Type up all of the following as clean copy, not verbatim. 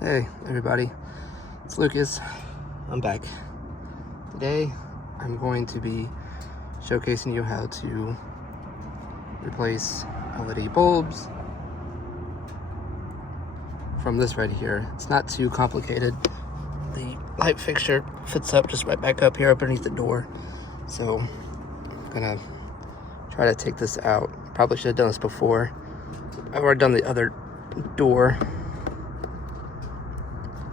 Hey everybody, it's Lucas. I'm back. Today I'm going to be showcasing you how to replace LED bulbs from this right here. It's not too complicated. The light fixture fits up just right back up here underneath the door. So I'm gonna try to take this out. Probably should have done this before. I've already done the other door.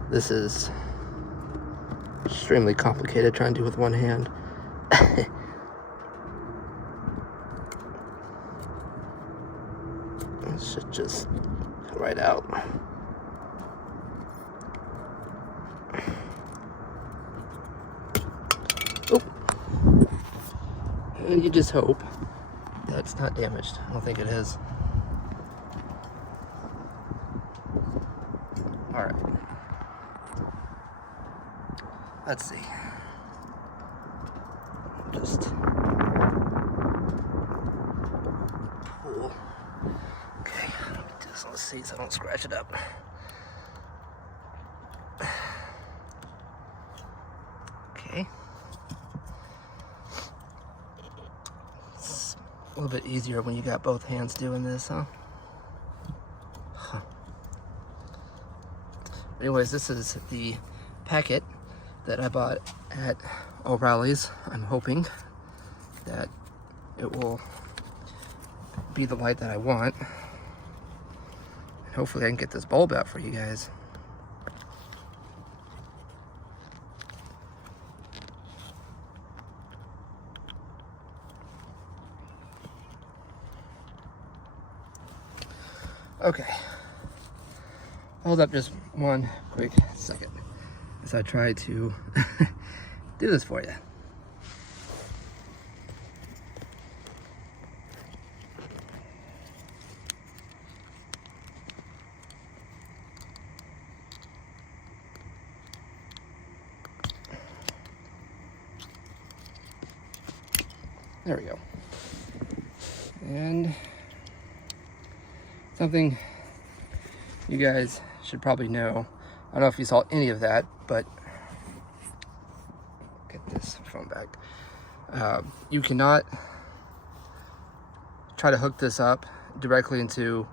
This is extremely complicated trying to do with one hand. It should just come right out. Oh. And you just hope that it's not damaged. I don't think it is. Alright. Let's see. Just pull. Okay, just let's see so I don't scratch it up. Okay. It's a little bit easier when you got both hands doing this, huh? Anyways, this is the packet that I bought at O'Reilly's. I'm hoping that it will be the light that I want. And hopefully I can get this bulb out for you guys. Okay. Hold up just one quick second as I try to do this for you. There we go. And something you guys should probably know. I don't know if you saw any of that, but get this phone back. You cannot try to hook this up directly into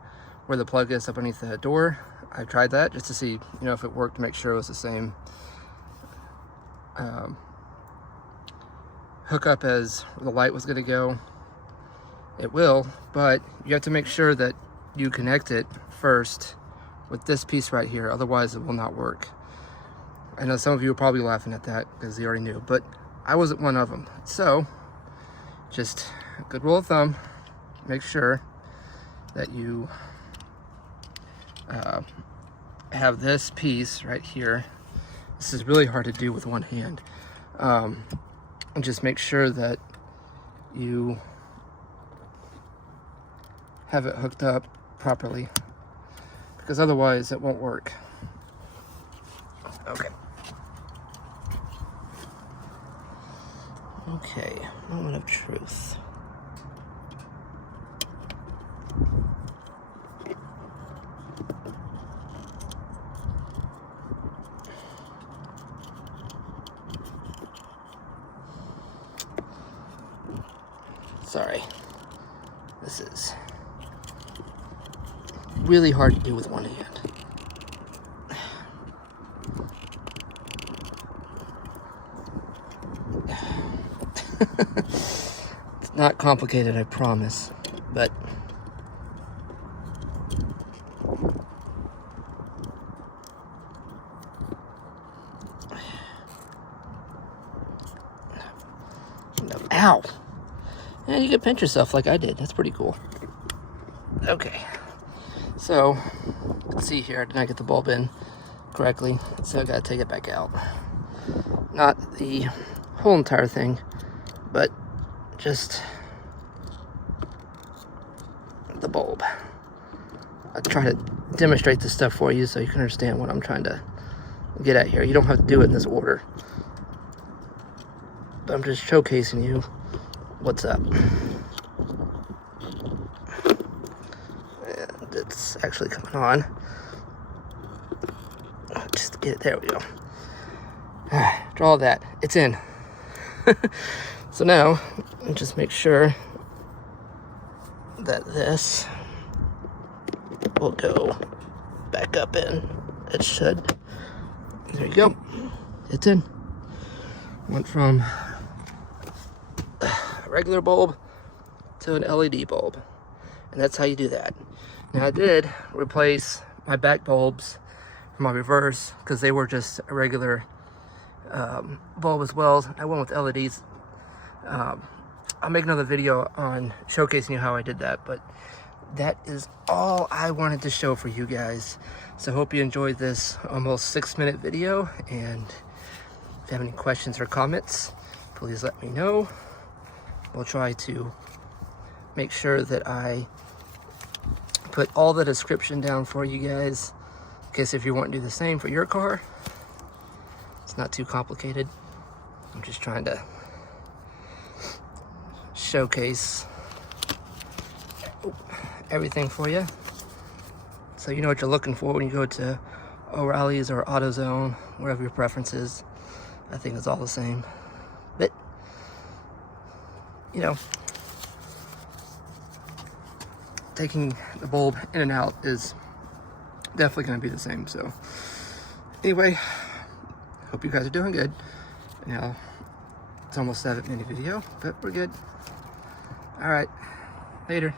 where the plug is up underneath the door. I tried that just to see, if it worked, to make sure it was the same hookup as where the light was going to go. It will, but you have to make sure that you connect it first with this piece right here, otherwise it will not work. I know some of you are probably laughing at that because you already knew, but I wasn't one of them. So just a good rule of thumb, make sure that you have this piece right here. This is really hard to do with one hand. And just make sure that you have it hooked up properly, because otherwise it won't work. Okay. Okay, moment of truth. Sorry. This is really hard to do with one hand. It's not complicated, I promise, but ow! And you can pinch yourself like I did. That's pretty cool. Okay. So, let's see here. Did I get the bulb in correctly? So I gotta take it back out. Not the whole entire thing, but just the bulb. I try to demonstrate this stuff for you so you can understand what I'm trying to get at here. You don't have to do it in this order, but I'm just showcasing you what's up. And it's actually coming on. just get it. There we go. Draw that. It's in. So now, just make sure that this will go back up in. It should. There you go. It's in. Went from a regular bulb to an LED bulb. And that's how you do that. Now I did replace my back bulbs for my reverse because they were just a regular bulb as well. I went with LEDs. I'll make another video on showcasing you how I did that, but that is all I wanted to show for you guys. So I hope you enjoyed this almost 6-minute video, and if you have any questions or comments, please let me know. We'll try to make sure that I put all the description down for you guys, in case if you want to do the same for your car. It's not too complicated. I'm just trying to showcase everything for you, so you know what you're looking for when you go to O'Reilly's or AutoZone, wherever your preference is. I think it's all the same, but you know, taking the bulb in and out is definitely going to be the same. So anyway, hope you guys are doing good. Now it's almost 7-minute video, but we're good. All right, later.